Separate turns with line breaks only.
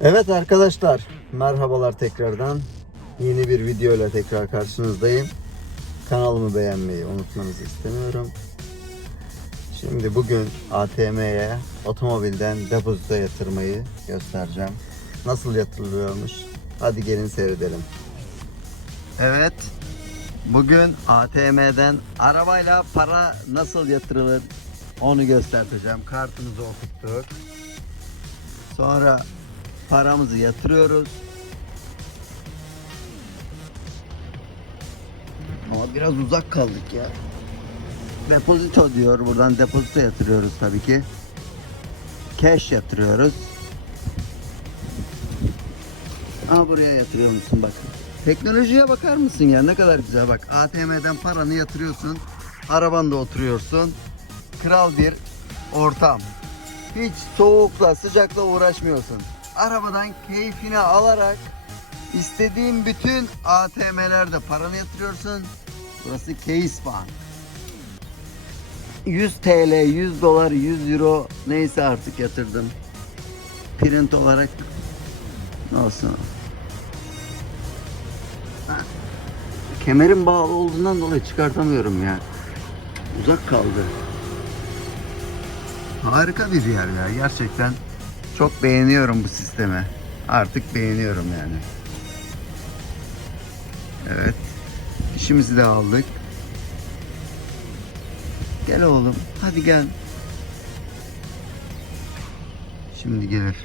Evet arkadaşlar, merhabalar tekrardan. Yeni bir video ile tekrar karşınızdayım. Kanalımı beğenmeyi unutmanızı istemiyorum. Şimdi bugün ATM'ye otomobilden depozito yatırmayı göstereceğim. Nasıl yatırılıyormuş? Hadi gelin seyredelim. Evet, bugün ATM'den arabayla para nasıl yatırılır onu göstereceğim. Kartımızı okuttuk. Sonra paramızı yatırıyoruz. Ama biraz uzak kaldık ya. Depozito diyor. Buradan depozito yatırıyoruz tabii ki. Cash yatırıyoruz. Aa buraya yatırıyor musun bak. Teknolojiye bakar mısın ya ne kadar güzel bak. ATM'den paranı yatırıyorsun. Arabanda oturuyorsun. Kral bir ortam. Hiç soğukla sıcakla uğraşmıyorsun. Arabadan keyfini alarak istediğin bütün ATM'lerde paranı yatırıyorsun. Burası Case Bank. 100 TL, 100 dolar, 100 euro neyse artık yatırdım. Print olarak ne olsun. Kemerim bağlı olduğundan dolayı çıkartamıyorum ya. Uzak kaldı. Harika bir yer ya gerçekten. Çok beğeniyorum bu sistemi. Artık beğeniyorum yani. Evet. İşimizi de aldık. Gel oğlum. Hadi gel. Şimdi gelir.